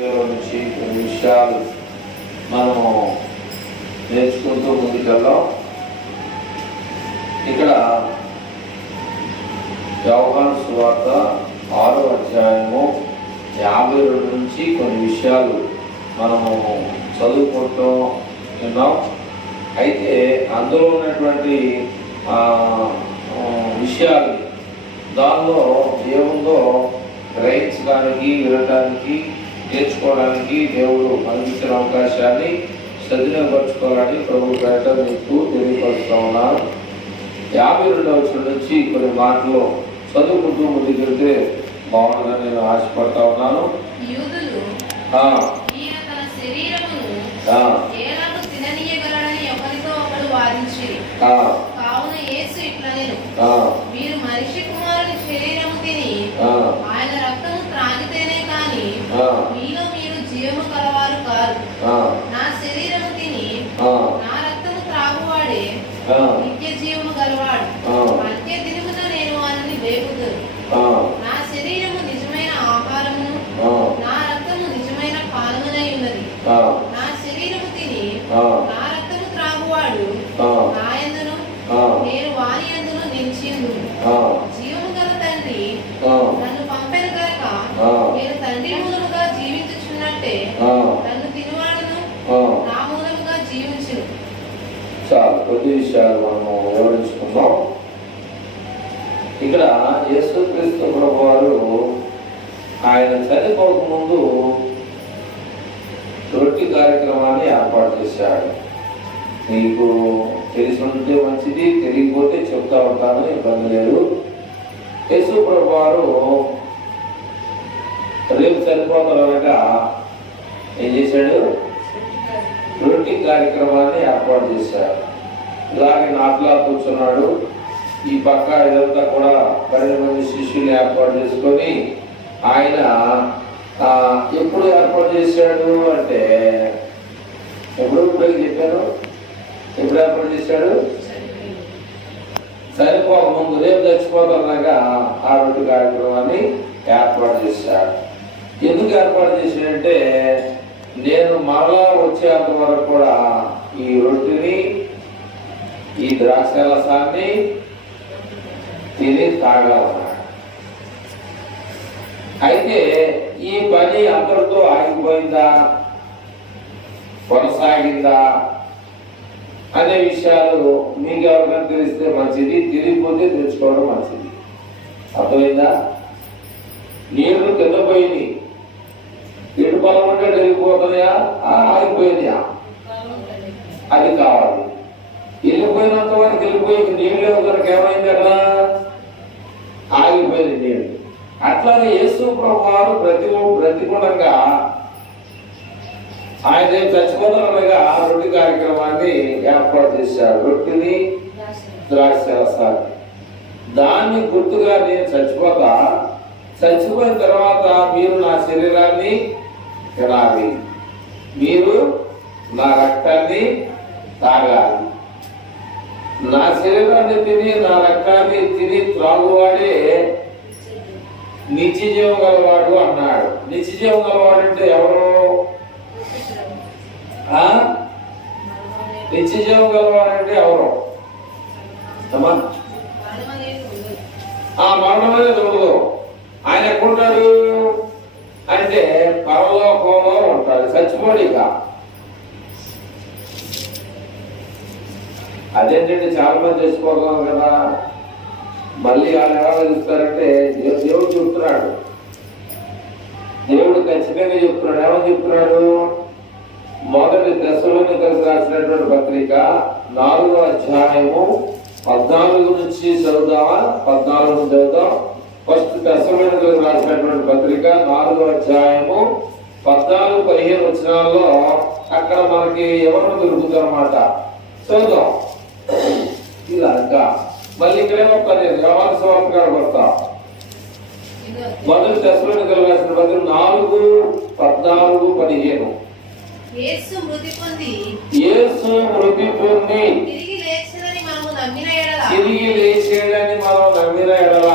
నుంచి కొన్ని విషయాలు మనము నేర్చుకుంటూ ముందుకెళ్దాం. ఇక్కడ యోహాను సువార్త 6వ అధ్యాయము 52 నుంచి కొన్ని విషయాలు మనము చదువుకుంటూ ఉన్నాం. అయితే అందులో ఉన్నటువంటి విషయాలు దానిలో ఏముందో గ్రహించడానికి, వినడానికి, నేర్చుకోవడానికి దేవుడు అందించిన అవకాశాన్ని సద్వినియోగపరచుకోవాలని ప్రభు పేట మీకు తెలియపరుస్తూ ఉన్నారు. 52వ వచనం నుంచి కొన్ని మాటలు చదువుకుంటూ ముందుకెళ్తే బాగుంటుందని నేను ఆశపడతా ఉన్నాను. మీరు మనిషి కుమారుని శరీరము తిని ఆయన రక్తము త్రాగితేనే కాని మీలో మీరు జీవము కలవారు కాదు. నా శరీరము తిని నా రక్తము త్రాగువాడే నిత్య జీవము గలవాడు. అంత్య దినమున నేను వారిని లేపుదును. నా శరీరము నిజమైన ఆహారమును, నా రక్తము నిజమైన పానమునై ఉన్నది. నా శరీరము తిని నా రక్తము త్రాగువాడు నాయందును, నేను వారి యందును నిలిచి ఉందును. జీవము గల తండ్రి నన్ను పంపెను గనుక నేను తండ్రి మూలముగా జీవించుచున్నట్టే నన్ను తినువాడును నా మూలముగా జీవించును. చాలా కొద్ది విషయాలు మనము వివరించుకుందాం. ఇక్కడ యేసుక్రీస్తు ప్రభువారు ఆయన చనిపోక ముందు రొట్టె కార్యక్రమాన్ని ఏర్పాటు చేశాడు. మీకు తెలిసి ఉంటే మంచిది, తెలియకపోతే చెప్తా ఉంటాను, ఇబ్బంది లేదు. యేసు ప్రభువారు రేపు చనిపోతారనగా ఏం చేశాడు? రొట్టె కార్యక్రమాన్ని ఏర్పాటు చేశాడు. ఇలాగే నాట్లా కూర్చున్నాడు. ఈ పక్క ఇదంతా కూడా 12 మంది శిష్యులు ఏర్పాటు చేసుకొని ఆయన ఎప్పుడు ఏర్పాటు చేశాడు అంటే ఎప్పుడు చెప్పారు. ఎప్పుడు ఏర్పాటు చేశాడు? చనిపోక ముందు, రేపు చచ్చిపోతానగా ఆ రొట్టె కార్యక్రమాన్ని ఏర్పాటు చేశాడు. ఎందుకు ఏర్పాటు చేశాడంటే నేను మరలా వచ్చేంత వరకు కూడా ఈ రొట్టెని, ఈ ద్రాక్షరసాన్ని తిని తాగాలన్నాడు. అయితే ఈ పని అందరితో ఆగిపోయిందా, కొనసాగిందా అనే విషయాలు మీకు ఎవరికైనా తెలిస్తే మంచిది, తెలియకపోతే తెలుసుకోవడం మంచిది. అర్థమైందా? నీళ్లు కింద పోయినాయి, ఎటు పొలం ఉంటే వెళ్ళిపోతున్నాయా, ఆగిపోయినాయా? అది కావాలి. వెళ్ళిపోయినంత వరకు వెళ్ళిపోయి నీళ్ళు కనుక ఏమైంది? అట్లా ఆగిపోయింది నీళ్ళు. అట్లాగే యేసు ప్రభువారు ప్రతికూలంగా ఆయన చచ్చిపోతానగా రొట్టె కార్యక్రమాన్ని ఏర్పాటు చేశాడు. రొట్టెని, ద్రాక్షరసాన్ని. దాన్ని గుర్తుగా నేను చచ్చిపోయిన తర్వాత మీరు నా శరీరాన్ని తినాలి, మీరు నా రక్తాన్ని తాగాలి. నా శరీరాన్ని తిని నా రక్తాన్ని తిని త్రాగువాడే నిత్య జీవం గలవాడు అన్నాడు. నిత్య జీవం గలవాడు అంటే ఎవరు? నిత్య జీవం గలవాడంటే ఎవరు? మరణం అనేది ఉండదు. ఆయన ఎక్కడుంటాడు అంటే పరలోకంలో ఉంటాడు. చచ్చిపోడిక. అదేంటంటే చాలా మంది చచ్చిపోతాం కదా, మళ్ళీ ఆయన ఎలా చూస్తారంటే దేవుడు చెప్తున్నాడు. దేవుడు ఖచ్చితంగా చెప్తున్నాడు. ఏమని చెప్తున్నాడు? మొదటి తెస్సలోనికీయులకు రాసినటువంటి పత్రిక 4వ అధ్యాయము 14 నుంచి చదువుదామా? 14 నుంచి చదువుదాం. ఫస్ట్ తెస్సలోనికీయులకు రాసినటువంటి పత్రిక 4వ అధ్యాయము 14-15 వచనాల్లో అక్కడ మనకి ఎవరు దొరుకుతారు అన్నమాట. చదువుదాం. ఇలా ఇంకా మళ్ళీ ఇక్కడే వస్తాను. యోహాను సువార్త కాడ వస్తా. మొదటి తెస్సలోనికీయులకు రాసిన పత్రిక 4:14-15. యేసు మృతి పొంది తిరిగి లేచాడని మనం నమ్మిన ఎడల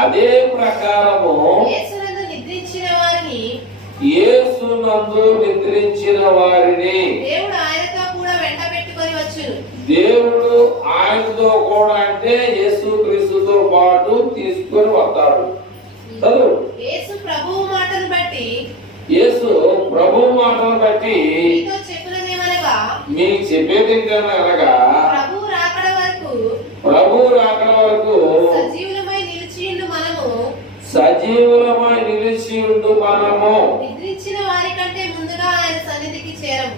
అదే ప్రకారము యేసునందు నిద్రించిన వారిని యేసునందు నిద్రించిన వారిని దేవుడు ఆయనతో కూడా వెంట పెట్టుకొని వచ్చును. దేవుడు ఆయనతో కూడా అంటే యేసు క్రీస్తుతో పాటు తీసుకొని వస్తాడు. చదువు. యేసు ప్రభువు మాటను బట్టి యేసు ప్రభు మాటను బట్టి మీతో చెప్పునదేమనగా మీకు చెప్పేది అనగా ప్రభువు రాకడ వరకు సజీవులమై నిలిచియుండు మనము నిద్రించిన వారి కంటే ముందుగా ఆయన సన్నిధి చేరము.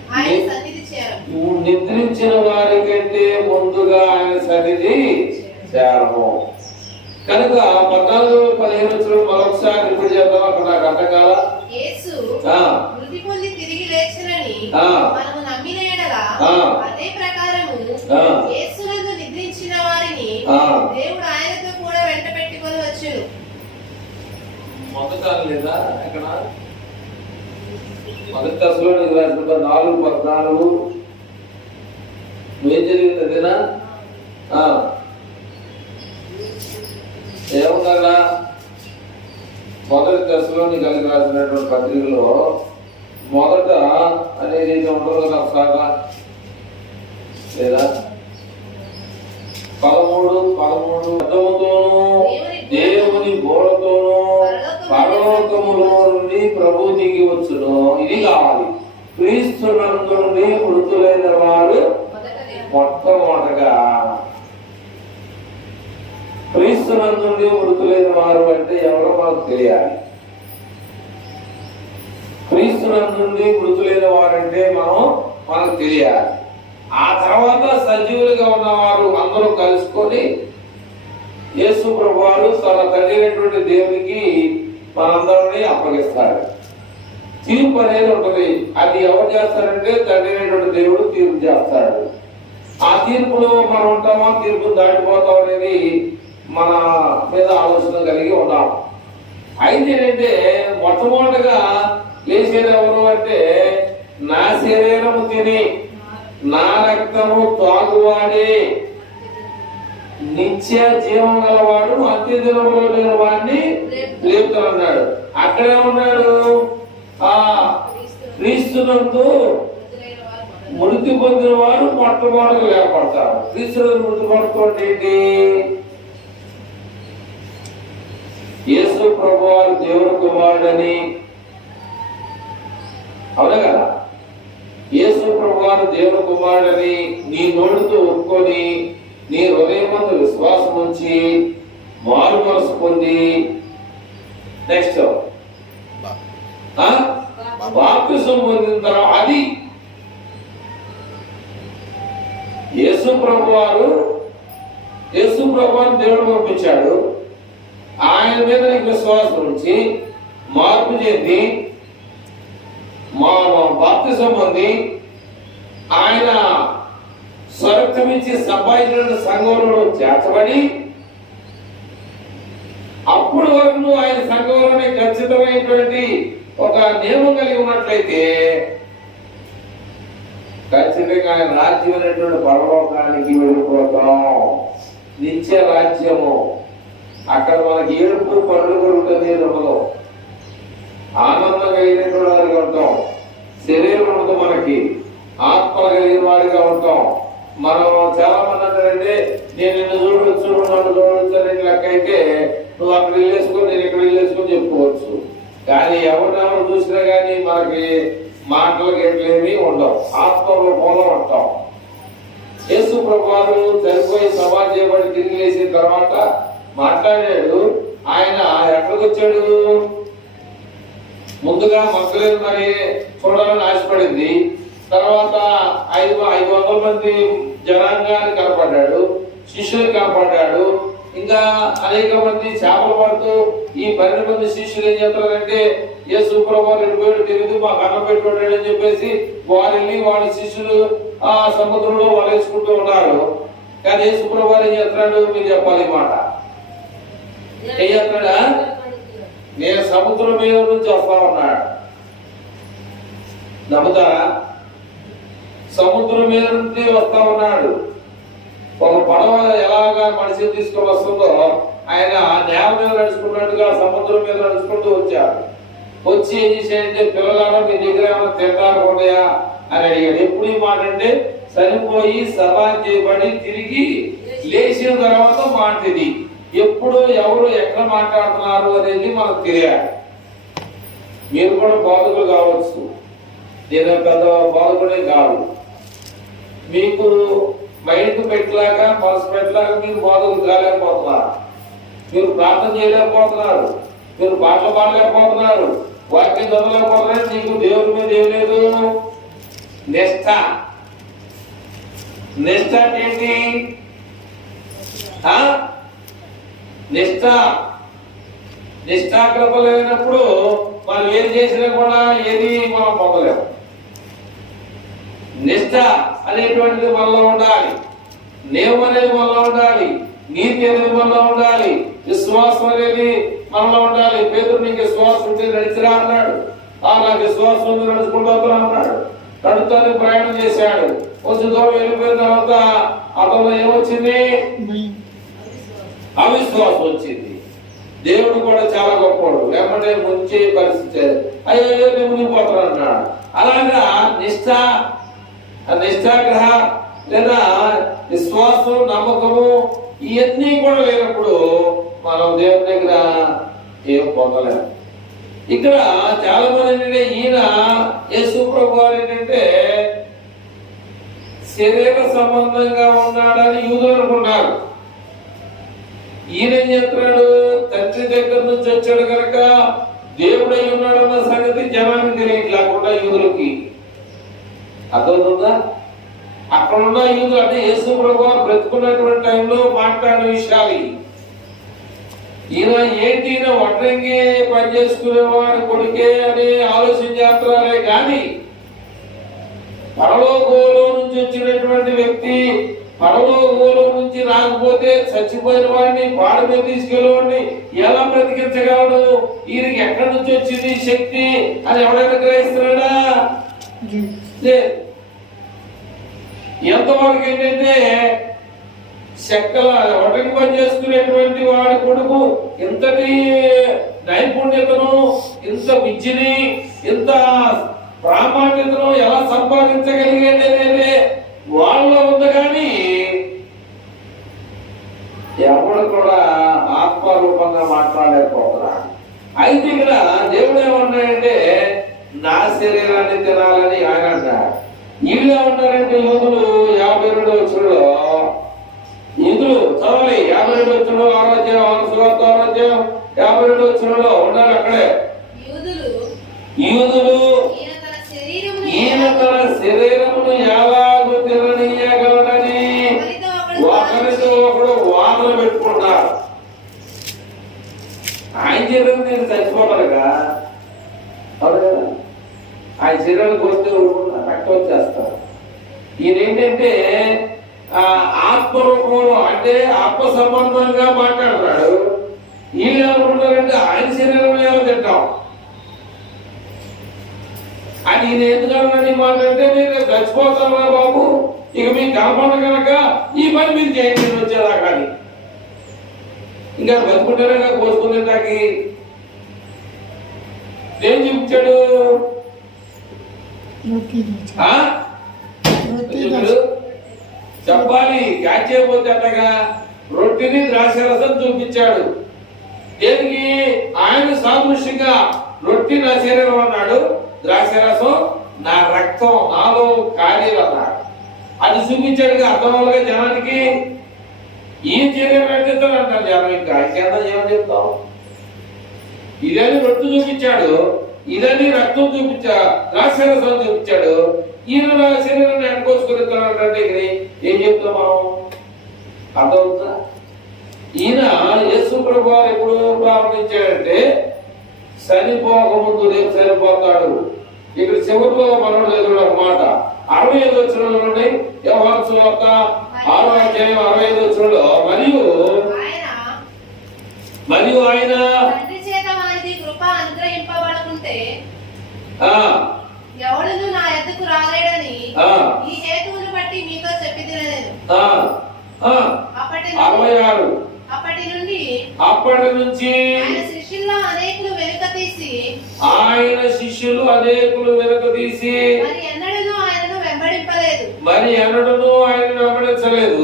నిద్రించిన వారి కంటే ముందుగా ఆయన సన్నిధి చేరము. కనుక 14-15 మరొకసారి ఇప్పుడు చేద్దాం. అక్కడ నాకు అర్థం కాదా? యేసు మృతి పొంది తిరిగి లేచినని మనము నమ్మిన ఎడల అదే ప్రకారము యేసునందు నిద్రించిన వారిని దేవుడు ఆయనతో కూడా వెంట పెట్టుకొని వచ్చును. మొదట లేదా ఇక్కడ మొదటి దశలోనికి రాసిన 4:14 ఏం జరిగింది అదేనా? ఏమన్నారా? మొదటి దశలోని కలిగి రాసినటువంటి పత్రికలో మొదట అనేది ఉంటుందో నాకు సాగా లేదా 13:13 దేవుని గోడతోనూ పరలోకములో నుండి ప్రభు దిగి వచ్చును. ఇది కావాలి. క్రీస్తు నందుండి మృతులైన వారు మొట్టమొదటగా. క్రీస్తు నందుండి మృతులైన వారు అంటే ఎవరో మనకు తెలియాలి. క్రీస్తు నందుండి మృతులైన వారంటే మనకు తెలియాలి. ఆ తర్వాత సజీవులుగా ఉన్నవారు అందరూ కలుసుకొని యేసు ప్రభువారు తన తండ్రి అయినటువంటి దేవునికి మనందరినీ అప్పగిస్తారు. తీర్పు అనేది ఉంటుంది. అది ఎవరు చేస్తారంటే తండ్రి అయినటువంటి దేవుడు తీర్పు చేస్తాడు. ఆ తీర్పులో మనం ఉంటామా, తీర్పు దాటిపోతాం అనేది మన మీద ఆలోచన కలిగి ఉన్నాం. అయితే ఏంటంటే మొట్టమొదటిగా లేచేది ఎవరు అంటే నా శరీరము తిని నా రక్తము తాగువాడే నిత్య జీవం గలవాడు అంత్య దినములో లేని వాడిని లేపుతానన్నాడు. అక్కడే ఉన్నాడు. క్రీస్తునందు మృతి పొందిన వారు మొట్టమొదటి లేపడతారు. క్రీస్తునందు మృతి పడుకోండి ఏంటి? యేసు ప్రభువారు దేవుని కుమారుడని, అవునా కదా? యేసు ప్రభువారు దేవుని కుమారుడని నీ నోటితో ఒప్పుకొని నీ హృదయమందు విశ్వాసం ఉంచి మారు మనసు పొంది నెక్స్ట్ బాప్తిసం పొందిన తర్వాత అది యేసు ప్రభువారు దేవుడు పంపించాడు. ఆయన మీద నీకు విశ్వాసం ఉంచి మార్పు చెంది బాప్తిసం పొంది ఆయన స్వరక్తమించి సంపాదించిన సంఘంలో చేర్చబడి అప్పుడు వరకు నువ్వు ఆయన సంఘంలోనే ఖచ్చితమైనటువంటి ఒక నియమం కలిగి ఉన్నట్లయితే ఖచ్చితంగా ఆయన రాజ్యం అనేటువంటి పరలోకానికి వెళ్ళిపోతాం. నిత్య రాజ్యము. అక్కడ మనకి ఏడుపు పండుగ ఉంటుంది. ఉండదు. ఆనందం కలిగినటువంటి వారిగా ఉంటాం. శరీరం ఉండదు. మనకి ఆత్మ కలిగిన వారిగా ఉంటాం. మనం చాలా మంది అంటారంటే నేను నిన్ను చూడవచ్చు, నన్ను చూడవచ్చు అనే లెక్క అయితే నువ్వు అక్కడ వెళ్ళేసుకొని నేను ఇక్కడ వెళ్ళేసుకొని చెప్పుకోవచ్చు. కానీ ఎవరినెవరు చూసినా కానీ మనకి మాటలకి ఎట్లేమి ఉండవు. ఆత్మ రూపంలో ఉంటాం. యేసు ప్రభువారు చనిపోయి సమాధి చేయబడి తిరిగి లేచిన తర్వాత మాట్లాడాడు. ఆయన ఎక్కడికి వచ్చాడు? ముందుగా మగ్ధలేని మరి చూడాలని ఆశపడింది. తర్వాత 500 మంది జనాంగాన్ని కనపడ్డాడు. శిష్యులు కనపడ్డాడు. ఇంకా అనేక మంది చేపలు పడుతూ ఈ 12 మంది శిష్యులు ఏం చేస్తారంటే యేసు ప్రభువారు వెళ్ళిపోయాడు తెలియదు, మాకు అన్నం పెట్టుకుంటాడు అని చెప్పేసి వారు వెళ్ళి వాళ్ళ శిష్యులు ఆ సముద్రంలో వలేసుకుంటూ ఉన్నారు. కానీ యేసు ప్రభువారు ఏం చేస్తున్నాడు? మీరు చెప్పాలి మాట. ఏం చేస్తున్నాడా? నేను సముద్రం మీద నుంచి వస్తా ఉన్నాడు. నమ్ముతారా? సముద్రం మీద నుండి వస్తా ఉన్నాడు. ఒక పడవ ఎలాగా మనిషిని తీసుకొని వస్తుందో ఆయన నేల మీద నడుచుకున్నట్టుగా సముద్రం మీద నడుచుకుంటూ వచ్చాడు. వచ్చి ఏం చేశాడంటే పిల్లలను మీ దగ్గర ఏమైనా తింటారు ఉన్నాయా అని అడిగాడు. ఎప్పుడు ఈ మాట అంటే చనిపోయి సమాధి చేయబడి తిరిగి లేచిన తర్వాత మాట ఇది. ఎప్పుడు ఎవరు ఎక్కడ మాట్లాడుతున్నారు అనేది మనకు తెలియాలి. మీరు కూడా బాధకులు కావచ్చు, నేను పెద్ద బాధకుడే కాదు. మీకు మైండ్ పెట్టలాక మనసు పెట్టలాక మీరు బాధకులు కాలేకపోతున్నారు, మీరు ప్రార్థన చేయలేకపోతున్నారు, మీరు పాటలు పాడలేకపోతున్నారు, వాక్యం చదవలేకపోతున్నారు. నీకు దేవుడి మీద ఏం లేదు నిష్ఠ. నిష్ఠ ఏంటి? నిష్ఠ నిష్ఠాకృప లేనప్పుడు మనం ఏం చేసినా కూడా ఏది మనం పొందలేము. నిష్ఠ అనేటువంటిది మనలో ఉండాలి, నియమం అనేది మనలో ఉండాలి, నీతి అనేది మనలో ఉండాలి, విశ్వాసం అనేది మనలో ఉండాలి. పేదరు నీకు విశ్వాసం ఉంటే నడిచిరా అన్నాడు. నాకు విశ్వాసం ఉంది నడుచుకుంటూ అన్నాడు. నడుతాను ప్రయాణం చేశాడు. కొంచెం దూరం వెళ్ళిపోయిన తర్వాత అతను ఏమొచ్చింది? అవిశ్వాసం వచ్చింది. దేవుడు కూడా చాలా గొప్పవాడు, లేకపోతే ముంచే పరిస్థితి అయ్యో నేను మునిగిపోతాను అన్నాడు. అలాగా నిష్ఠాగ్రహ లేదా విశ్వాసం నమ్మకము ఇవన్నీ కూడా లేనప్పుడు మనం దేవుని దగ్గర ఏం పొందలేము. ఇక్కడ చాలా మంది ఏంటంటే ఈయన యేసు ప్రభు వారు ఏంటంటే శరీర సంబంధంగా ఉన్నాడని యూదులు అనుకున్నారు. ఈయన ఏం చెప్తున్నాడు? తండ్రి దగ్గర నుంచి వచ్చాడు కనుక దేవుడై ఉన్నాడన్న సంగతి జనానికి తెలియట్లేకుండా యూదులకి అర్థమవుతుందా? అక్కడున్న యూదులు అంటే యేసు ప్రభు బ్రతుకున్నటువంటి టైంలో మాట్లాడిన విషయాలు. ఈయన ఏంటి వడ్రంగి పని చేసుకునేవాడు కొడుకే అని ఆలోచన చేస్తున్నారే కానీ పరలోకంలో నుంచి వచ్చినటువంటి వ్యక్తి పరలోకంలో నుంచి రాకపోతే చచ్చిపోయిన వాడిని పాడ మీద తీసుకెళ్ళేవాడిని ఎలా బ్రతికించగలడు? ఈయనకి ఎక్కడి నుంచి వచ్చింది శక్తి అని ఎవడైనా గ్రహిస్తున్నాడా? ఎంతవరకు ఏంటంటే చెక్కల వడ్రంగి పని చేసుకునేటువంటి వాడి కొడుకు ఇంతటి నైపుణ్యతను, ఇంత విద్యని, ఇంత ప్రామాణ్యతను ఎలా సంపాదించగలిగేది అనేది వాళ్ళలో ఉంది. కానీ ఎవడు కూడా ఆత్మరూపంగా మాట్లాడలేకపోతున్నాడు. అయితే ఇక్కడ దేవుడు ఏమన్నాడంటే నా శరీరాన్ని తినాలని ఆయన అన్నాడు. వీళ్ళు ఏమన్నారంటే యూదులు 52వ వచనంలో యూదులు చదవాలి 52వ వచనంలో 52వ వచనంలో ఉన్నారు. అక్కడే యూదులు ఈయన తన శరీరమును ఎలాగూ తిననీయగలడని ఒకరితో ఒకడు వాదన పెట్టుకుంటారు. ఆయన శరీరం నేను చచ్చిపోతారుగా, ఆయన శరీరాన్ని కొడితే రక్తం వచ్చేస్తారు. ఈయన ఏంటంటే ఆత్మరూపంలో అంటే ఆత్మ సంబంధంగా మాట్లాడుతున్నాడు. వీళ్ళు ఏమనుకుంటారంటే ఆయన శరీరం ఏమో తింటాం అని. ఈయన ఎందుకని మాట్లాడితే నేను చచ్చిపోతాను బాబు, ఇక మీకు కనపడ కనుక ఈ పని మీరు చేయండి వచ్చేదా. కానీ ఇంకా బతుకుంటారా కోసుకునే దాకి ఏం చూపించాడు? చెప్పాలి క్యాచ్ చేయకపోతే అట్టగా రొట్టెని ద్రాక్షరసం చూపించాడు. దేనికి? ఆయన సాదృశ్యంగా రొట్టె నా శరీరం అన్నాడు, ద్రాక్షరసం నా రక్తం నాలో కాలేదు అన్నాడు. అది చూపించాడుగా అర్థమవుగా జనానికి. ఈ శరీరం అంటారు అంటారు జనం. ఇంకా ఇంకేందా ఏమని చెప్తాం? ఇదని రొట్టె చూపించాడు, ఇదని రక్తం చూపించా, ద్రాక్షరసం చూపించాడు. ఈయన నా శరీరాన్ని ఎండుకోసుకుని ఏం చెప్తాం మనం? అర్థమవుతుందా? ఈయన యేసు ప్రభు ఎప్పుడు ప్రారంభించాడంటే చనిపోక ముందు రేపు చనిపోతాడు. ఇక్కడ చివరిలో మనోడు ఎదురు ఒక మాట 65వ వచనంలోనే యోహాను సువార్త 6వ అధ్యాయం 65వ వచనంలో మరియు ఆయన ఎవడును నా ఎద్దకు రాలేడని ఈ హేతువును బట్టి మీతో చెప్పిదిలేదు. అప్పటి నుంచి ఆయన శిష్యుల్లో అనేకులు వెనుక తీసి ఆయన శిష్యులు అనేకులు వెనక తీసి మరి ఎన్నడూ ఆయనను వెంబడింపలేదు. వెంబడించలేదు.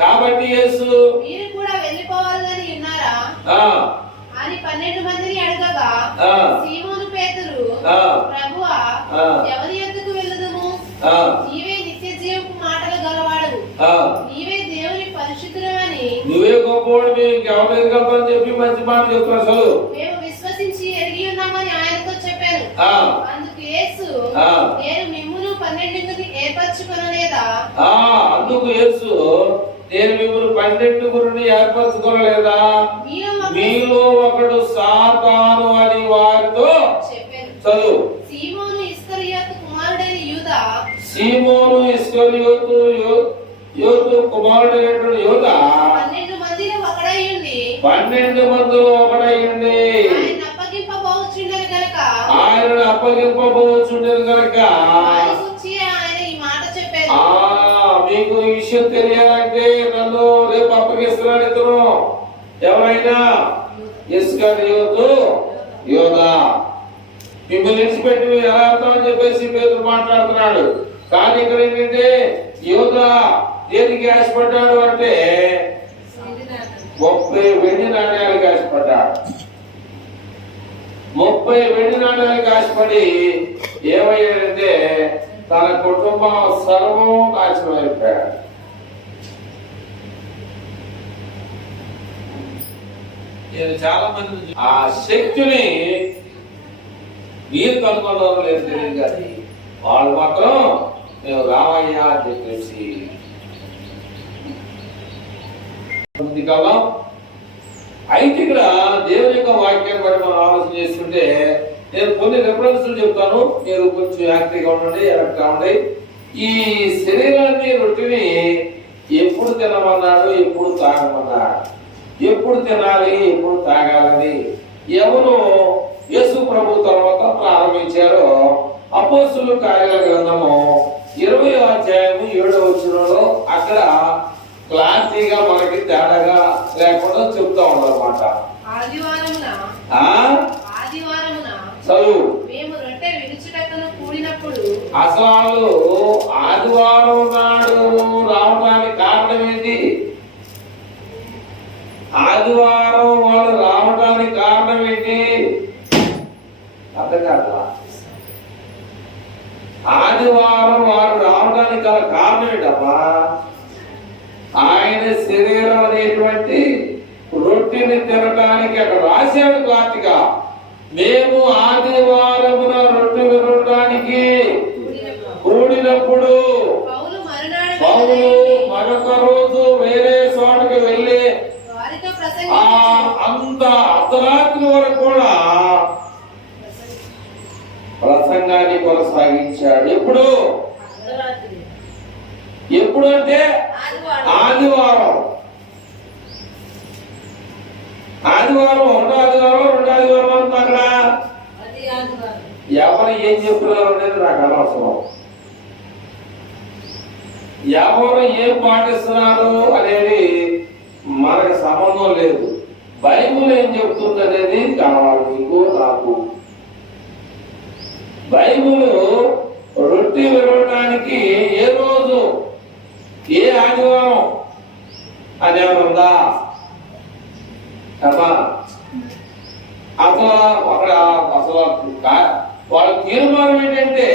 కాబట్టి యేసు మీరు కూడా వెళ్ళిపోవాలని ఉన్నారా అని 12 మందిని అడగగా సీమోను పేతురు ప్రభువా ఎవరి యొద్దకు వెళ్ళదుము? నీవే నిత్య జీవపు మాటలు గలవాడవు, నీవే దేవుని పరిశుద్ధుడవని, నువ్వే గొప్పవాడు, మేము ఇంకెవరి దగ్గరికి వెళ్తామని చెప్పి మంచి మాట చెప్తున్నా. అసలు మేము విశ్వసించి ఎరిగి ఉన్నామని ఆయనతో చెప్పాను. అందుకు యేసు నేను మిమ్మును 12 ఏర్పరచుకొనలేదా? అందుకు యేసు నేను మిమ్మల్ని 12 ఏర్పరచుకోలేదా? మీలో ఒకడు సాతాను అని వారితో చెప్పాను. చదువు. సీమోను ఇస్కరియోతు కుమారుడైన యూదా, సీమోను ఇస్కరియోతు కుమారుడైనటువంటి యూదా 12 మందిలో ఒకడై ఉండి 12 మందిలో ఒకడై ఉండి ఆయన అప్పగింపబోచుండెను గనుక ఆయన ఈ మాట చెప్పారు. మీకు ఈ విషయం తెలియాలంటే నన్ను రేపు అప్పగిస్తున్నాడు ఇతను. ఎవరైనా ఇస్కరియోతు యూదా. మిమ్మల్ని విడిచిపెట్టి మీరు ఎలా వెళ్తామని చెప్పేసి పేతురు మాట్లాడుతున్నాడు. కానీ ఇక్కడ ఏంటంటే యూదా దేనికి ఆశపడ్డాడు అంటే 30 వెండి నాణ్యాలకు ఆశపడ్డాడు. 30 వెండి నాణ్యాలకు ఆశపడి ఏమయ్యాడంటే తన కుటుంబం సర్వం నాశనం అయిపోయాడు. చాలా మంది ఆ శక్తిని మీరు కనుగొనడం లేదు తెలియదు, కానీ వాళ్ళు మాత్రం మేము రామయ్యా అని చెప్పేసి కదా. అయితే ఇక్కడ దేవుని యొక్క వాక్యాన్ని బట్టి మనం ఆలోచన చేస్తుంటే నేను కొన్ని రెఫరెన్స్లు చెప్తాను, మీరు కొంచెం యాక్టివ్గా ఉండండి, ఎలక్ట్గా ఉండండి. ఈ శరీరాన్ని రొట్టిని ఎప్పుడు తినమన్నాడు, ఎప్పుడు తాగమన్నాడు, ఎప్పుడు తినాలి, ఎప్పుడు తాగాలని ఎవరు యేసు ప్రభు తర్వాత ప్రారంభించారో అపోస్తలుల కార్యాల గ్రంథము 20వ అధ్యాయము 7వ వచనంలో అక్కడ క్లాంతిగా మనకి తేడాగా లేకుండా చెప్తా ఉన్నారన్నమాట. అసలు ఆదివారం నాడు రావడానికి కారణం ఏంటి? ఆదివారం వాళ్ళు రావడానికి కారణం ఏంటి? అర్థం కాదు. ఆదివారం వారు రావడానికి గల కారణం ఏంటమ్మా? ఆయన శరీరం అనేటువంటి రొట్టెని తినడానికి అక్కడ రాశాడు క్లాంతిగా. మేము ఆదివారమున రొట్టె వినడానికి కూడినప్పుడు పౌలు మరొక రోజు వేరే చోటకి వెళ్ళి అంత అర్ధరాత్రి వరకు కూడా ప్రసంగాన్ని కొనసాగించాడు. ఎప్పుడు అంటే ఆదివారం. ఆదివారం రెండో ఆదివారం అంతా అక్కడ ఎవరు ఏం చెప్తున్నారు అనేది నాకు అనవసరం. ఎవరు ఏం పాటిస్తున్నారు అనేది మనకు సంబంధం లేదు. బైబుల్ ఏం చెప్తుంది అనేది కావాలి మీకు, నాకు. బైబుల్ రొట్టె విరవడానికి ఏ రోజు, ఏ ఆదివారం అని ఏమన్నా అసలు వాళ్ళ తీర్మానం ఏంటంటే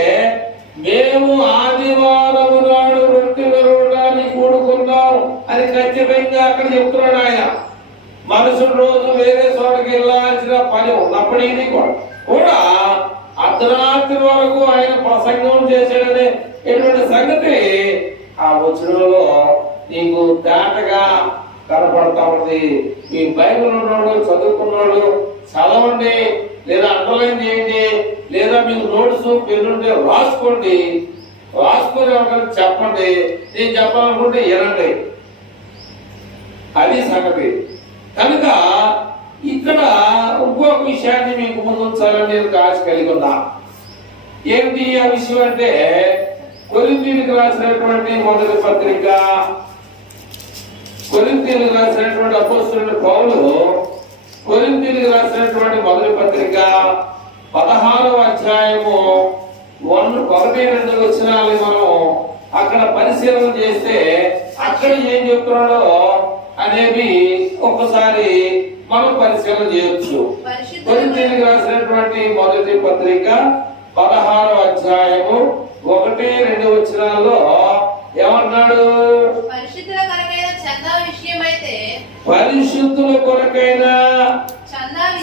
మేము ఆదివారం నాడు రొట్టె విరవడానికి కూడుకున్నాం అని ఖచ్చితంగా అక్కడ చెప్తున్నాడు ఆయన. మనుషుల రోజు వేరే చోటకి వెళ్ళాల్సిన పని ఉన్నప్పటికీ కూడా అర్ధరాత్రి వరకు ఆయన ప్రసంగం చేశాడనే ఎటువంటి సంగతి ఆ వచనంలో నీకు తేటగా కనపడతా ఉంది. మీ బైబిల్ ఉన్నోడు, చదువుకున్నాడు చదవండి, లేదా అండర్లైన్ చేయండి, లేదా మీకు నోట్స్ పెన్నుంటే రాసుకోండి. రాసుకొని ఒకరికి చెప్పండి, నేను చెప్పాలనుకుంటే వినండి. అది సంగతి. కనుక ఇక్కడ ఇంకొక విషయాన్ని మీకు ముందు ఉంచాలని నేను ఆశ కలిగి ఉన్నా. ఏంటి ఆ విషయం అంటే కొరింథీయులకు రాసినటువంటి మొదటి పత్రిక, కొరింథీయులకు రాసినటువంటి అపోస్తలుడైన పౌలు కొరింథీయులకు రాసినటువంటి మొదటి పత్రిక 16వ అధ్యాయము 1-2 వచనాలని మనం అక్కడ పరిశీలన చేస్తే అక్కడ ఏం చెప్తున్నాడో అనేది ఒక్కసారి మనం పరిశీలన చేయొచ్చు. కొరింథీయులకు రాసినటువంటి మొదటి పత్రిక 16వ అధ్యాయము 1-2 వచనాల్లో ఏమన్నాడు? పరిశుద్ధుల కొరకైన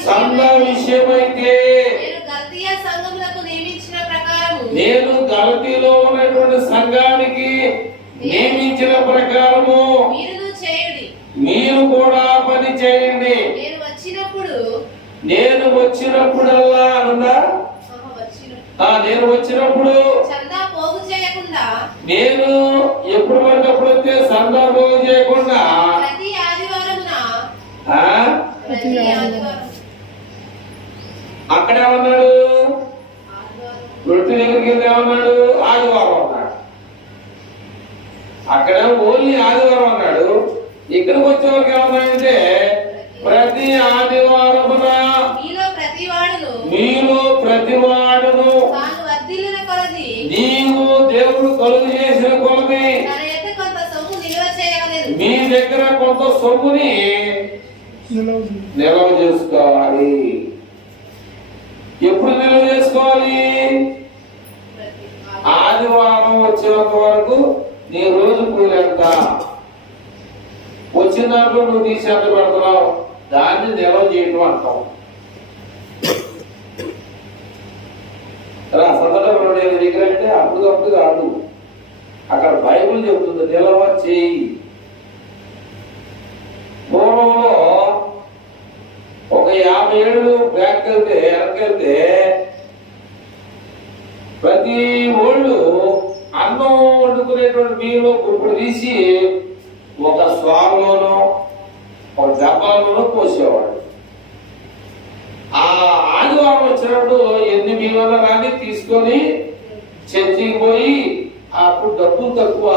చందా విషయమైతే నేను గలతీలో ఉన్నటువంటి సంఘానికి నియమించిన ప్రకారము మీరు కూడా పని చేయండి. నేను వచ్చినప్పుడల్లా అనుందా? నేను వచ్చినప్పుడు నేను ఎప్పుడు పడినప్పుడు వస్తే సందా పోగు చేయకుండా అక్కడ ఏమన్నాడు? రొట్టె దగ్గరికి వెళ్ళి ఏమన్నాడు? ఆదివారం అన్నాడు. అక్కడ ఓన్లీ ఆదివారం అన్నాడు. ఇక్కడికి వచ్చేవరకు ఏమన్నాయంటే ప్రతి ఆదివారమున మీలో ప్రతివాడును నీవు దేవుడు కలుగు చేసిన కొలది మీ దగ్గర కొంత సొమ్ముని నిల్వ చేసుకోవాలి. ఎప్పుడు నిల్వ చేసుకోవాలి? ఆదివారం వచ్చేంత వరకు నీ రోజు కూలేంత వచ్చిన దాంట్లో నువ్వు తీసేంత పెడుతున్నావు, దాన్ని నిల్వ చేయటం అంటాం. సందర్భంలో నేను దగ్గర అంటే అప్పుడు కాదు, అక్కడ బైబిల్ చెబుతుంది నిల్వ చేయి. పూర్వంలో ఒక 50 ఏళ్ళు వెనకెళ్తే ప్రతి ఓళ్ళు అన్నం వండుకునేటువంటి బియ్యంలో గుప్పుడు తీసి ఒక స్వాలోనో ఒక డబ్బాలోనో పోసేవాడు. ఆ ఆదివారం వచ్చినప్పుడు ఎన్ని బియ్యంలో కానీ తీసుకొని చర్చికి పోయి అప్పుడు డబ్బులు తక్కువ,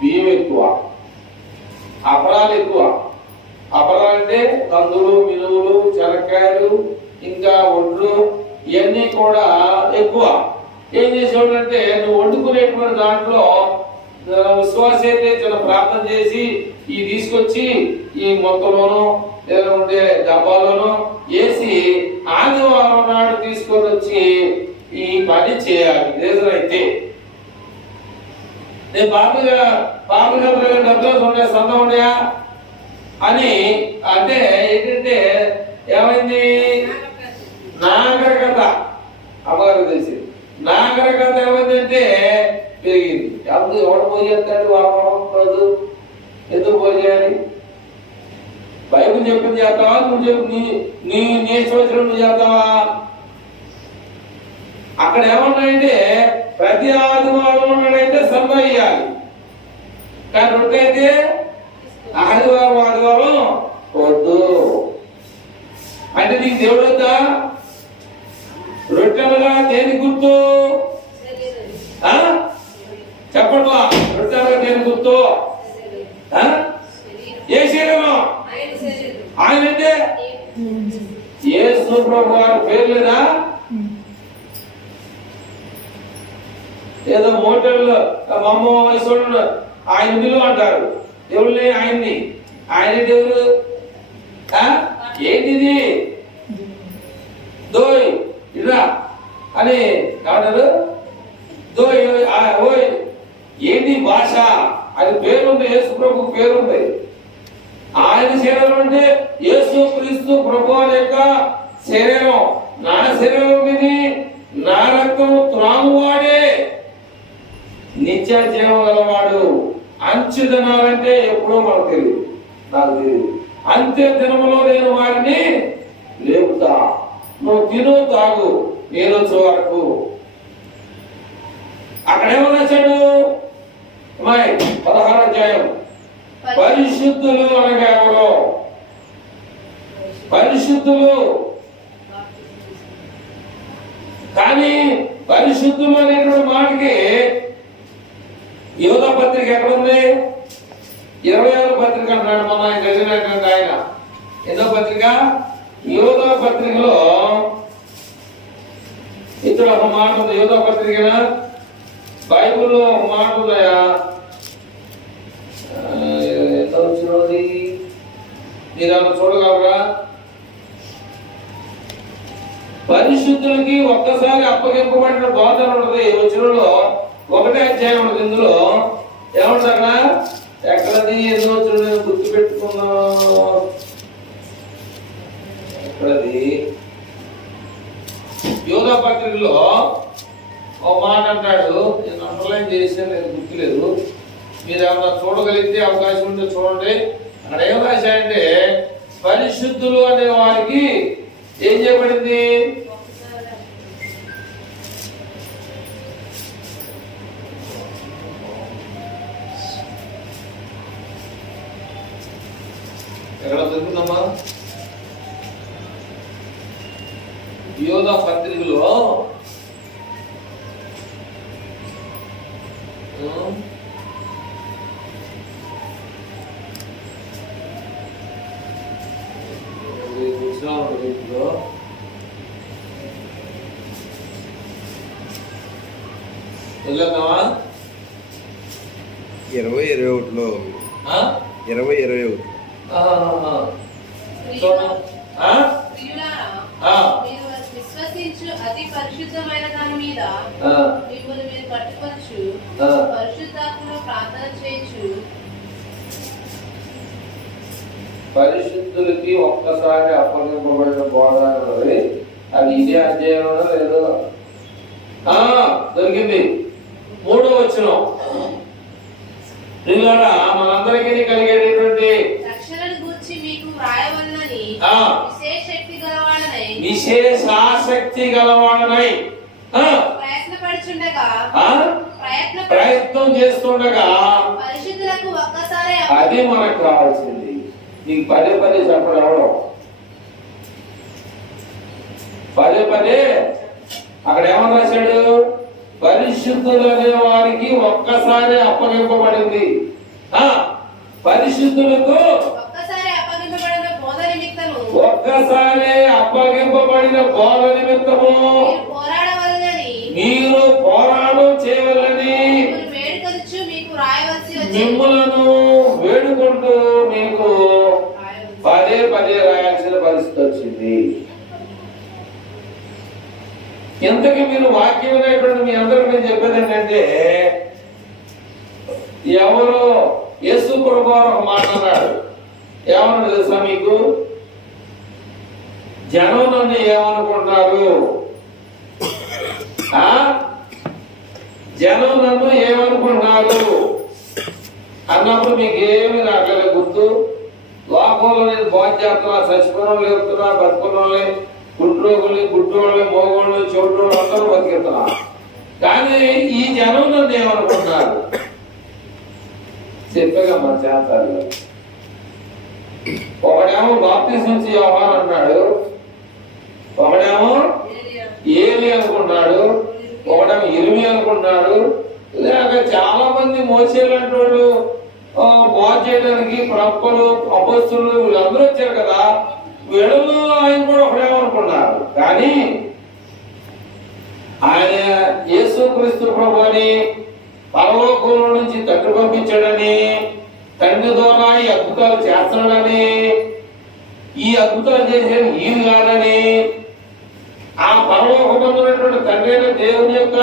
బియ్యం ఎక్కువ, అపరాలు ఎక్కువ. అపరాలు అంటే కందులు, మినువులు, శనక్కాయలు, ఇంకా ఒడ్లు ఇవన్నీ కూడా ఎక్కువ. ఏం చేసేవాడు అంటే నువ్వు వండుకునేటువంటి దాంట్లో విశ్వాస అయితే చిన్న ప్రార్థన చేసి ఈ తీసుకొచ్చి ఈ మొక్కలోనూ లేదా ఉండే డబ్బాలోనూ వేసి ఆదివారం నాడు తీసుకొని వచ్చి ఈ పని చేయాలి. రేజరైతే నేను బాబుగా డబ్బులు ఉండే సొంతం ఉన్నాయా అని అంటే ఏంటంటే ఏమైంది? నాగరికత అమ్మగారు తెలిసి నాగరికత ఏమైందంటే పెరిగింది. అప్పుడు ఎవడు పోయి చేస్తాడు? వారం రోజు ఎందుకు పోయి చేయాలి? బైబిల్ చెప్పింది చేస్తావా? నువ్వు చెప్పి నీ సంవత్సరం నువ్వు చేస్తావా? అక్కడ ఏమన్నాయంటే ప్రతి ఆదివారం నాడైతే సందా ఇయ్యాలి, కానీ రొట్టె అయితే ఆదివారం వద్దు. అంటే నీకు దేవుడు వద్దా? రొట్టెలుగా దేని గుర్తు? చెప్పట్లా. రొట్టెలుగా దేని గుర్తు? ఏ శరీరం? ఆయన అంటే యేసు ప్రభు వారి పేరు లేదా? ఏదో మోటర్లు మమ్మ వయసు ఆయన విలువ అంటారు. దేవుళ్ళే ఆయన్ని, ఆయన దేవుడు. ఏంటిది? దోయ్ ఇరా అని ఏమంటారు? దోయ్ ఓయ్ ఏంటి భాష? అది పేరుంది, యేసు ప్రభు పేరుంది. ఆయన శరీరం అంటే యేసు క్రీస్తు ప్రభు యొక్క శరీరం. నా శరీరం ఇది, నా రక్తం త్రాగువాడే నిత్య జీవం గలవాడు. అంచె దినాలంటే ఎప్పుడో మనకు తెలియదు, నాకు తెలియదు. అంత్య దినములో నేను వారిని లేపుతా. నువ్వు తిను తాగు నేను వచ్చే వరకు. అక్కడేమన్నా వచ్చాడు? 16వ అధ్యాయం. పరిశుద్ధులు అనగా ఎవరు? పరిశుద్ధులు. కానీ పరిశుద్ధులు అనేటువంటి మాటకి యోధ పత్రిక ఎక్కడుంది? 26వ పత్రిక అంటున్నాడు. మొన్న ఆయన చదివినటువంటి ఆయన ఎన్నో పత్రిక? యోధా పత్రికలో ఇక్కడ ఒక మాట ఉంది. యోధా పత్రిక బైబిల్లో ఒక మాట ఉందయా, ఎంత వచ్చినది మీరు అలా చూడగలరా? పరిశుద్ధులకి ఒక్కసారి అప్పగింపబడిన బోధన ఉంటుంది. వచ్చినలో 1వ అధ్యాయం ఉంటుంది. ఇందులో ఏమంటారా? ఎక్కడది ఎన్నో వచ్చిన గుర్తు పెట్టుకున్నా, ఎక్కడది? యోధా పత్రికలో ఒక మాట అంటాడు. నేను అండర్లైన్ చేసాను, నేను గుర్తులేదు. మీరు ఏమన్నా చూడగలిగితే అవకాశం ఉంటే చూడండి. అక్కడ ఏం రాశాయంటే, పరిశుద్ధులు అనే వారికి ఏం చేయబడింది? ఎక్కడ దొరుకుతుందమ్మా? యోధా పత్రికలో వెళ్ళామా? 20-21లో 20-21 విశ్వసించు అతి పరిశుద్ధమైన దాని మీద మిమ్మల్ని మీరు పట్టుకొచ్చు, పరిశుద్ధాత్మలో ప్రార్థన చేయొచ్చు. పరిశుద్ధులకి ఒక్కసారి అప్పగింపబడిన బోధన ఉన్నది. అది ఇదే అధ్యాయంలో లేదు. దొరికింది. 3వ వచనం. ప్రియులారా, మనందరికీ కలిగేటటువంటి రక్షణను గూర్చి మీకు వ్రాయవలనని విశేషాశక్తి గలవాడనై ప్రయత్నం చేస్తుండగా పరిశుద్ధులకు ఒక్కసారి అది మనకు కావాల్సింది. నీకు పదే చెప్పడం ఎవడం? పదే అక్కడ ఏమని రాశాడు? పరిశుద్ధులు అనే వారికి ఒక్కసారి అప్పగింపబడింది. పరిశుద్ధులకు ఒక్కసారి అప్పగింపబడిన బోధ నిమిత్తము మీరు పోరాటం చేయవలని మిమ్మలను వేడుకుంటూ మీకు పదే రాయాల్సిన పరిస్థితి వచ్చింది. ఇంతకీ మీరు వాక్యం అనేటువంటి మీ అందరికీ నేను చెప్పేది ఏంటంటే, ఎవరో యేసు ప్రభువు ఒక మాట అన్నాడు. ఏమన్నాడు తెలుసా మీకు? జనం నన్ను ఏమనుకుంటారు, జనం నన్ను ఏమనుకుంటున్నారు అన్నప్పుడు మీకు ఏమి రాగల గుర్తు? లోకంలో నేను బాగు చేస్తున్నా, చచ్చిపోవడం లేపుతున్నా, బతుకున్న గుడ్రోగుల్ని, గుడ్డోళ్ళని, మోగోళ్ళని, చెవిటోళ్ళు అందరూ బతికిస్తున్నా. కానీ ఈ జనం నన్ను ఏమనుకుంటున్నారు? చెప్పగా మన చేస్తారు. ఒకడేమో బాప్తిసం నుంచి యోహాను అన్నాడు, ఒకడేమో ఏలి అనుకున్నాడు, ఒకడేమో ఇరిమి అనుకున్నాడు. లేక చాలా మంది మోసేలాంటి వాళ్ళు బాగు చేయడానికి ప్రక్కలు, అపస్తులు వీళ్ళందరూ వచ్చారు కదా. వీళ్ళలో ఆయన కూడా ఒకడేమనుకున్నారు. కానీ ఆయన యేసుక్రీస్తు ప్రభువుని పరలోకంలో నుంచి తండ్రి పంపించాడని, తండ్రి ద్వారా ఈ అద్భుతాలు చేస్తాడని, ఈ అద్భుతాలు చేసేది ఈయన కాదని, ఆ పరలోకమందున్నటువంటి తండ్రి అయిన దేవుని యొక్క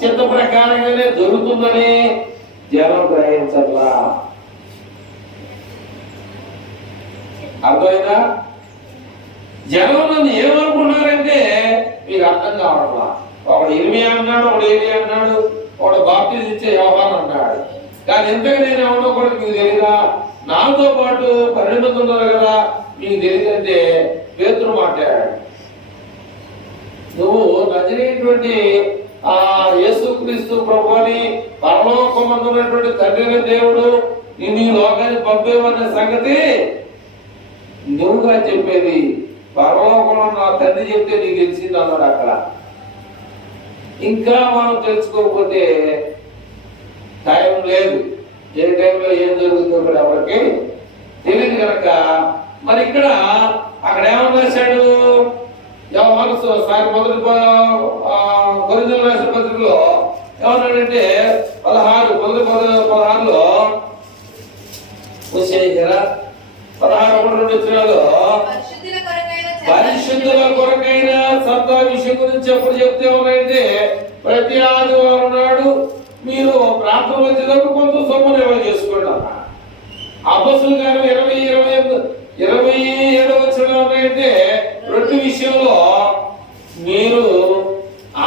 చిత్త ప్రకారంగానే జరుగుతుందని జనం గ్రహించట్లా. అర్థమైందా? జనం నన్ను ఏమనుకున్నారంటే మీకు అర్థం కావట్లా. ఒకడు ఇర్మియా అన్నాడు, ఒకడు ఏలియా అన్నాడు, ఒకడు బాప్తిసం ఇచ్చే యోహాను అన్నాడు. కానీ ఎంతగా నేను ఏమన్నా కూడా మీకు తెలియదా? నాతో పాటు 12 మంది ఉన్నారు కదా, మీకు తెలియదంటే పేతురు మాట్లాడాడు. నువ్వు నజరేటువంటి ఆ యేసుక్రీస్తు ప్రభువుని పరలోకమందున్నటువంటి తండ్రి దేవుడు నిన్ను ఈ లోకాన్ని పంపేవన్న సంగతి నువ్వుగా చెప్పేది. పరలోకంలో నా తండ్రి చెప్తే నీకు తెలిసింది అన్నాడు. అక్కడ ఇంకా మనం తెలుసుకోకపోతే టైం లేదు. ఏ టైంలో ఏం జరుగుతుందో కూడా ఎవరికి తెలియదు కనుక మరి ఇక్కడ అక్కడ ఏమని రాశాడు? యోహాను మొదటి కొరింథీయులకు రాసిన పత్రికలో ఏమన్నాడంటే 16:16లో వచ్చేయరా 16:1-2 వచ్చినాలో పరిశుద్ధుల కొరకైన సత్తా విషయం గురించి ఎప్పుడు చెప్తే ఉన్నాయంటే ప్రతి ఆదివారం నాడు మీరు ప్రార్థన వచ్చేటప్పుడు కొంత సొమ్ము నిల్వ చేసుకోండి అన్న. అపొస్తలుల కార్యాలు 27 వచ్చిన ఉన్నాయంటే రొట్టె విషయంలో మీరు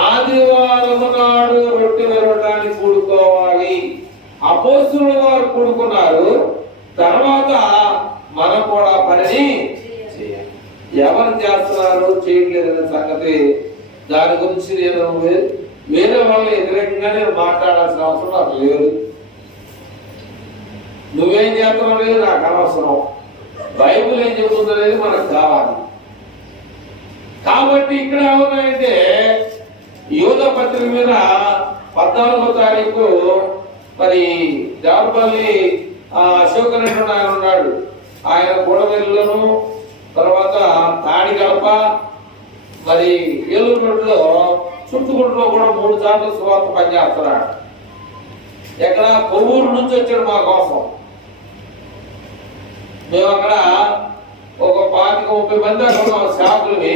ఆదివారం నాడు రొట్టె విరవడానికి కూడుకోవాలి. అపొస్తలుల వారు కూడుకున్నారు, తర్వాత మనం కూడా పనిని చేయాలి. ఎవరు చేస్తున్నారు చేయట్లేదనే సంగతి దాని గురించి నేను వేరే వాళ్ళు వ్యతిరేకంగా నేను మాట్లాడాల్సిన అవసరం నాకు లేదు. నువ్వేం చేస్తున్నావు లేదు నాకు అనవసరం. బైబుల్ ఏం చెబుతుందో లేదు మనకు కావాలి. కాబట్టి ఇక్కడ ఏమన్నాయంటే యూదా పత్రిక మీద 14వ తారీఖు మరి దేవరపల్లి అశోక్ అనేటువంటి ఆయన ఉన్నాడు. ఆయన గూడవెల్లులను తర్వాత తాడిగడప మరి ఏలూరు రోడ్లో చుట్టుకుంటలో కూడా 3 సార్లు సువార్త పనిచేస్తున్నాడు. ఎక్కడ కొవ్వూరు నుంచి వచ్చాడు మా కోసం. మేము అక్కడ ఒక 25-30 మంది అక్కడ షాపులని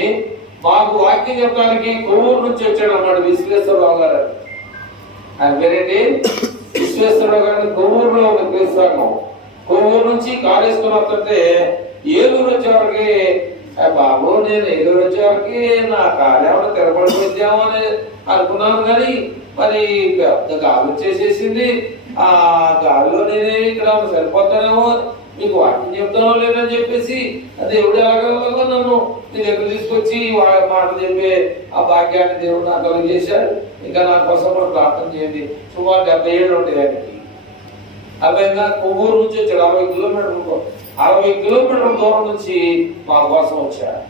మాకు వాక్యం చెప్పడానికి కొవ్వూరు నుంచి వచ్చాడు అన్నమాట విశ్వేశ్వరరావు గారు. ఆయన పేరేంటి? విశ్వేశ్వరరావు గారిని కొవ్వూరులో ఉన్న క్రీస్తు కొవ్వూరు నుంచి కాళేశ్వరం వస్తుంటే ఏలూరు వచ్చేవారికి బాబు నేను ఏలూరు వచ్చేవారికి నా కార్యాలను తిరగబడిపోద్దామని అనుకున్నాను, కానీ మరి పెద్ద గాలి వచ్చేసేసింది. ఆ గాలిలో నేనే ఇక్కడ సరిపోతానేమో, మీకు వాక్యం చెప్తానో లేదని చెప్పేసి దేవుడు ఎలాగో నన్ను మీ దగ్గర తీసుకొచ్చి మాట చెప్పే ఆ భాగ్యాన్ని దేవుడు నాకు కలిగేశాడు. ఇంకా నా కోసం కూడా ప్రార్థన చేయండి. సుమారు 77 ఉంటాయి ఆయనకి. అలా కొవ్వూరు నుంచి వచ్చాడు. 60 కిలోమీటర్ల దూరం నుంచి మా కోసం వచ్చాడు.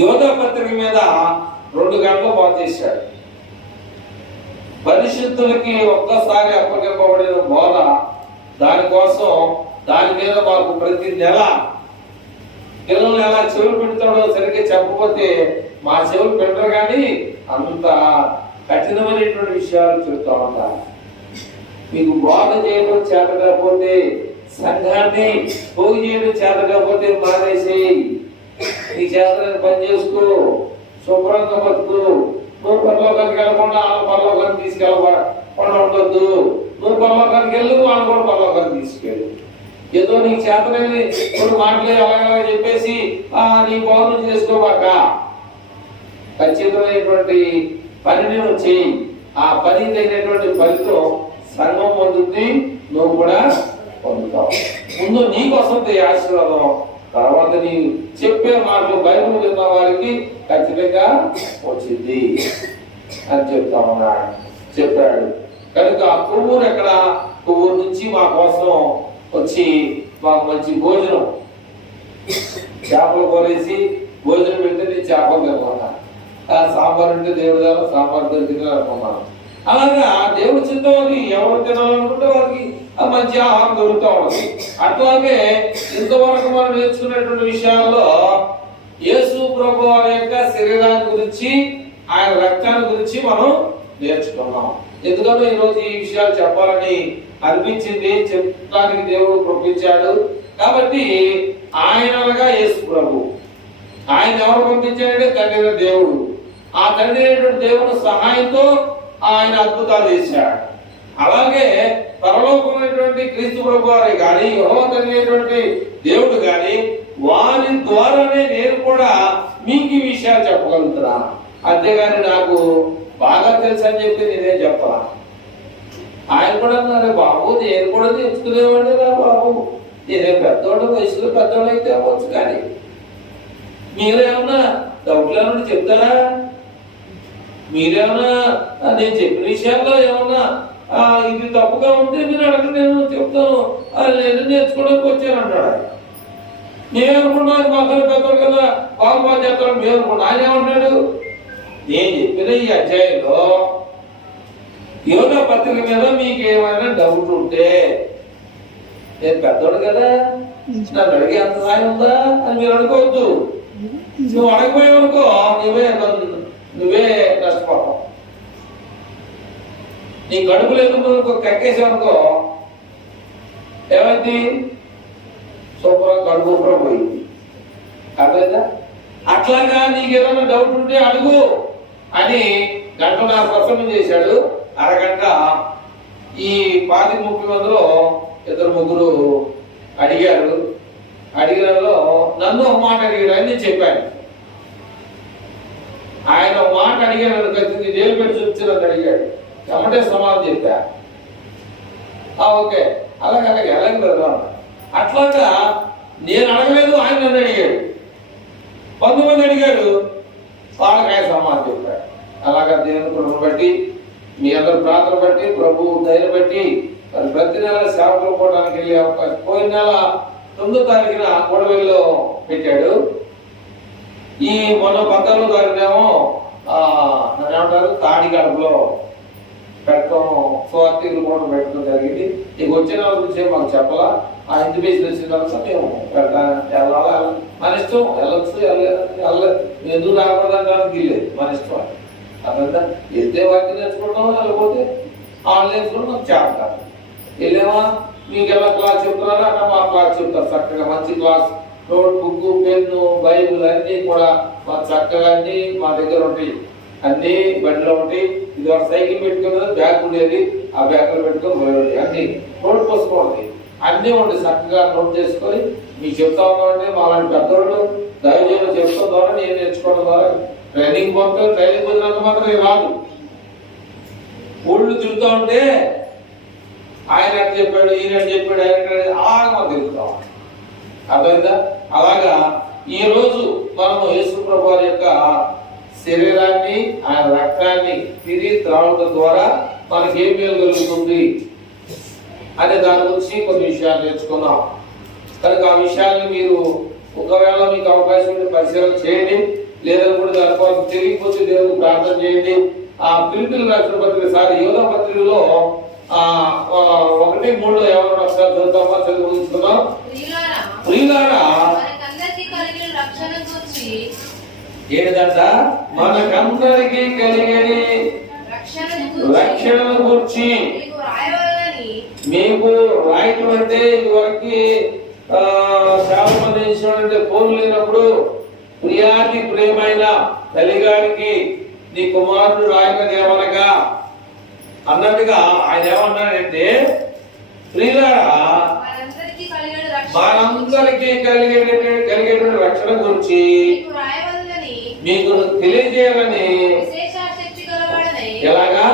యోధా పత్రిక మీద 2 గంటలు బాగు చేశాడు. పరిశుద్ధులకి ఒక్కసారి అప్పగింపబడిన బోధ, దానికోసం దాని మీద మాకు ప్రతి నెల పిల్లలు ఎలా చెవులు పెడతాడో సరిగ్గా చెప్పకపోతే మా చెవులు పెట్టరు, కానీ అంత కఠినమైనటువంటి విషయాలు చెప్తా ఉంటారు. మీకు బోధ చేయడం చేత కాకపోతే, సంఘాన్ని పోగు చేయడం చేత కాకపోతే మానేసేయి. నీ చేతని పని చేసుకో, శుభ్రంగా బతుకు. నువ్వు పరలోకానికి వెళ్ళకుండా వాళ్ళ పరలోకాన్ని తీసుకెళ్ళకుండా ఉండొద్దు. నువ్వు పరలోకానికి వెళ్ళు, వాళ్ళు కూడా పరలోకాన్ని తీసుకెళ్ళు. ఏదో నీకు చేతనని కొన్ని మాటలు అలాగే చెప్పేసి నీ పౌరులు చేసుకోబాక. ఖచ్చితమైనటువంటి పనిని నువ్వు చేయి. ఆ పని తగినటువంటి ఫలితం సంఘం పొందుతుంది, నువ్వు కూడా పొందుతావు. ముందు నీకోసం ఆశీర్వాదం, తర్వాత నీ చెప్పే మాటలు బైబిల్ విన్న వారికి ఖచ్చితంగా వచ్చింది అని చెప్తామన్నాడు, చెప్పాడు. కనుక కొవ్వూరు ఎక్కడ? కొవ్వూరు నుంచి మా కోసం వచ్చి మాకు మంచి భోజనం, చేపలు కోరేసి భోజనం పెడితే నేను చేపలు తినమన్నా. సాంబార్ అంటే దేవుడి ద్వారా సాంబార్ దొరికింది అనుకున్నాను. అలాగా దేవుడి చిత్తాన్ని ఎవరు తినాలనుకుంటే వారికి ఆ మంచి ఆహారం దొరుకుతూ ఉంటుంది. అట్లాగే ఇంతవరకు మనం నేర్చుకునేటువంటి విషయాల్లో యేసు ప్రభు వారి యొక్క శరీరాన్ని గురించి, ఆయన రక్తాన్ని గురించి మనం నేర్చుకున్నాం. ఎందుకంటే ఈరోజు ఈ విషయాలు చెప్పాలని అనిపించింది, చెప్పడానికి దేవుడు పంపించాడు. కాబట్టి ఆయనగా యేసు ప్రభు, ఆయన ఎవరు పంపించాడంటే తండ్రి దేవుడు. ఆ తండ్రి అయినటువంటి దేవుడు సహాయంతో ఆయన అద్భుతాలు చేశాడు. అలాగే పరలోకమైనటువంటి క్రీస్తు ప్రభు వారి కానీ, యెహోవా తండ్రి అయినటువంటి దేవుడు కానీ, వారి ద్వారానే నేను కూడా మీకు ఈ విషయాలు చెప్పగలుగుతున్నా. అంతేగాని నాకు బాగా తెలుసు అని చెప్పి నేనే చెప్పా. ఆయన కూడా అన్నారు, బాబు నేను కూడా నేర్చుకునేవాడిని రా బాబు, నేనే పెద్దవాడు, వయసులో పెద్దవాడు అయితే అవ్వచ్చు, కానీ మీరేమన్నా డౌట్లు ఏమన్నా చెప్తారా? మీరేమన్నా నేను చెప్పిన విషయాల్లో ఏమన్నా ఇది తప్పుగా ఉంటే మీరు అడగండి, నేను చెప్తాను. నేను నేర్చుకోవడానికి వచ్చాను అన్నాడు. నేనేమనుకున్నాను మాకు పెద్దవాడు కదా, బాగా చెప్తాడు మేము అనుకున్నా. ఆయన ఏమన్నాడు? నేను చెప్పిన ఈ అధ్యాయంలో యోధా పత్రిక మీద మీకు ఏమైనా డౌట్ ఉంటే, నేను పెద్దవాడు కదా, నన్ను అడిగే అంత సాయం ఉందా అని మీరు అనుకోవద్దు. నువ్వు అడగపోయావనుకో నువ్వే నష్టపోతావు. నీ కడుపు లేదు కక్కేసావనుకో ఏమైంది? శుభ్రం కడుపు కూడా పోయింది. అర్థమైందా? అట్లాగా నీకు ఏదైనా డౌట్ ఉంటే అడుగు అని 1.5 గంట ప్రసంగం చేశాడు. అరగంట ఈ 25-30 మందిలో 2-3 అడిగారు. అడిగినలో నన్ను ఒక మాట అడిగాడు అని నేను చెప్పాను. ఆయన ఒక మాట అడిగాను, ఖచ్చితంగా జైలు పెట్టి చూపించాలని అడిగాడు. ఎమ్మటే సమాధానం చెప్పా. ఓకే అలాగే కదా. అట్లాగా నేను అడగలేదు, ఆయన నన్ను అడిగాడు. 100 మంది అడిగాడు, వాళ్ళకి ఆయన సమాధానం చెప్పాడు. అలాగా దేవుని కృపను బట్టి, మీ అందరి ప్రార్థన బట్టి, ప్రభు దయను బట్టి మరి ప్రతి నెల సేవకులు పోవడానికి వెళ్ళే అవకాశం. పోయిన నెల 9వ తారీఖున కొడవలిలో పెట్టాడు. ఈ మొన్న 14వ తారీఖునేమో ఏమంటారు తాడి గడపలో పెట్టడం, స్వార్థీలు కూడా పెట్టడం జరిగింది. ఇక వచ్చిన గురించి మాకు చెప్పాలా. ఆ ఇంటిమేషన్ వచ్చిన తర్వాత మేము వెళ్ళాలా, మన ఇష్టం, వెళ్ళొచ్చు వెళ్ళలేదు, ఎందుకు రాకూడదంటానికి వెళ్ళలేదు, మన ఇష్టం. అదంతా వెళ్తే వాటిని నేర్చుకుంటాం, వెళ్ళకపోతే ఆన్లైన్ నేర్చుకుంటాం. మాకు చేస్తారు. వెళ్ళామా మీకు ఎలా క్లాస్ చెప్తున్నారో అట్లా మా క్లాస్ చెప్తారు చక్కగా. మంచి class, note book, pen, Bible అన్నీ కూడా మా చక్కగా అన్నీ మా దగ్గర ఉంటాయి. అన్ని బండిలో ఉంటాయి. ఇది ఒక సైకిల్ పెట్టుకుని బ్యాగ్ ఉండేది, ఆ బ్యాగ్లో పెట్టుకొని పోయేది. అన్ని నోట్ పోసుకోండి, అన్నీ ఉండి చక్కగా నోట్ చేసుకొని మీకు చెప్తా ఉన్నామంటే మాలాంటి పెద్దవాళ్ళు దైవజనులు చెప్తాం ద్వారా నేను నేర్చుకోవడం ద్వారా ట్రైనింగ్ పంపే ట్రైనింగ్ పొందినంత మాత్రం రాదు. ఊళ్ళు తిరుగుతూ ఉంటే ఆయన ఎట్లా చెప్పాడు, ఈయన చెప్పాడు, ఆయన అలాగా మనం తిరుగుతాం. అర్థమైందా? అలాగా ఈ రోజు మనము యేసు ప్రభు వారి యొక్క శరీరాన్ని, ఆయన రక్తాన్ని తిరిగి త్రాగడం ద్వారా మనకి ఏం మేలు కలుగుతుంది అనే దాని గురించి కొన్ని విషయాలు నేర్చుకున్నాం. కనుక ఆ విషయాన్ని మీరు ఒకవేళ మీకు అవకాశం ఉంటే పరిశీలన చేయండి, లేదని కూడా దానికోసం తెలియకపోతే దేవునికి ప్రార్థన చేయండి. ఆ పిలుపులు రాసిన పత్రిక యోధా పత్రికలో 1:3 ఎవరు ఒకసారి చదువుతామా, చదువుకుంటున్నాం. ప్రియులారా ఏంటంట, మనకందరికీ కలిగని రక్షణను గురించి మీకు రాయటం అంటే ఇదివరకు చాలా మంది అంటే ఫోన్ లేనప్పుడు ప్రియాతి ప్రేమైన తల్లిగారికి నీ కుమారుడు రాయమని ఏమనగా అన్నట్టుగా ఆయన ఏమన్నాడంటే, ప్రియులారా మనందరికీ కలిగేటువంటి రక్షణ గురించి మీకు తెలియజేయాలని. ఎలాగా?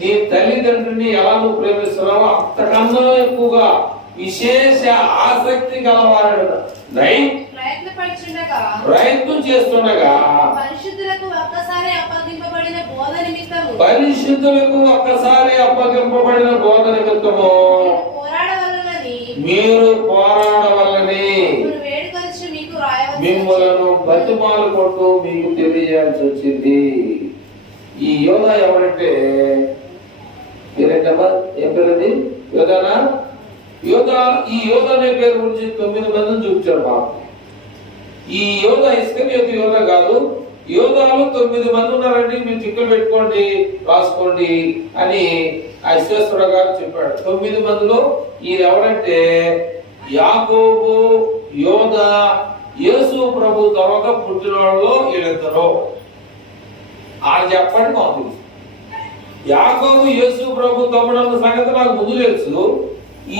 నీ తల్లిదండ్రుల్ని ఎలా నువ్వు ప్రేమిస్తున్నావో అంతకన్నా ఎక్కువగా విశేష ఆసక్తి గలవాడు ప్రయత్నం చేస్తుండగా పరిశుద్ధులకు ఒక్కసారి అప్పగింపబడిన బోధ నిమిత్తము మీరు పోరాడవలని మిమ్మలను బతిమాలుకుంటూ మీకు తెలియాల్సి వచ్చింది. ఈ యోధా ఎవరంటే ఏంటమ్మా, ఏం పేరండి? యోధానా? ఈ యోధ అనే పేరు గురించి 9 మందిని చూపించాడు మాకు. ఈ యోధ ఇస్కరియోతు యోధ కాదు, యోధాలు 9 మంది ఉన్నారండి, మీరు చిక్కులు పెట్టుకోండి, రాసుకోండి అని ఐశ్వేశ్వర గారు చెప్పాడు. 9 మందిలో ఈయన ఎవరంటే యాకోబు, యోధ, యేసు ప్రభు తర్వాత పుట్టిన వాళ్ళలో వీళ్ళిద్దరు. ఆయన చెప్పండి మాకు తెలుసు. యాకోబు యేసు ప్రభు తమ్ముడన్న సంగతి నాకు ముందు తెలుసు.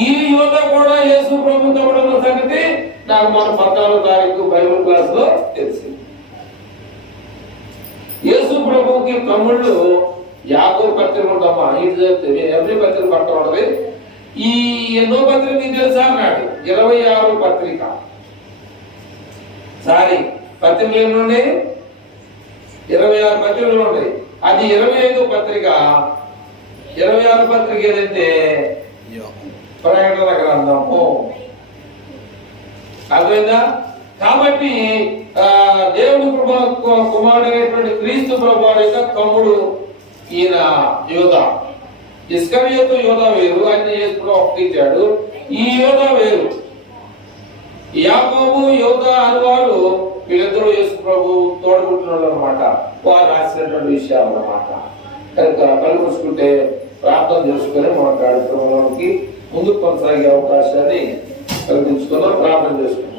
ఈ యోధ కూడా యేసు ప్రభు తమ్ముడన్న సంగతి నాకు మన 14వ తారీఖు బైబిల్ క్లాస్ లో తెలిసింది. యేసు ప్రభుకి తమ్ముళ్ళు యాకోబు పత్రిక ఉందమ్మా, ఇది ఎవరి పత్రిక పట్ట ఉంటది. ఈ ఎన్నో పత్రిక మీకు తెలుసా అన్నాడు. 26 పత్రిక పత్రికలు ఎన్ని ఉన్నాయి? 26 పత్రికలు ఉన్నాయి. అది 25 పత్రిక. 26 పత్రిక ఏదంటే ప్రకటన గ్రంథము. అర్థమైందా? కాబట్టి దేవుని కుమారుడైనటువంటి క్రీస్తు ప్రభు యొక్క తమ్ముడు ఈయన యోధ. ఇస్కరియోతు యోధ వేరు, ఆయన చేసుకుని ఒప్పించాడు. ఈ యోధ వేరు. యాకోబు యోధా అని వారు వీళ్ళిద్దరూ యేసు ప్రభు తోడబుట్టినోళ్ళు అనమాట. వారు రాసినటువంటి విషయాలు అన్నమాట. కనుక కళ్ళు మూసుకుంటే ప్రార్థన చేసుకుని మన కార్యక్రమంలోకి ముందుకు కొనసాగే అవకాశాన్ని కల్పించుకున్నాం. ప్రార్థన చేసుకున్నాం.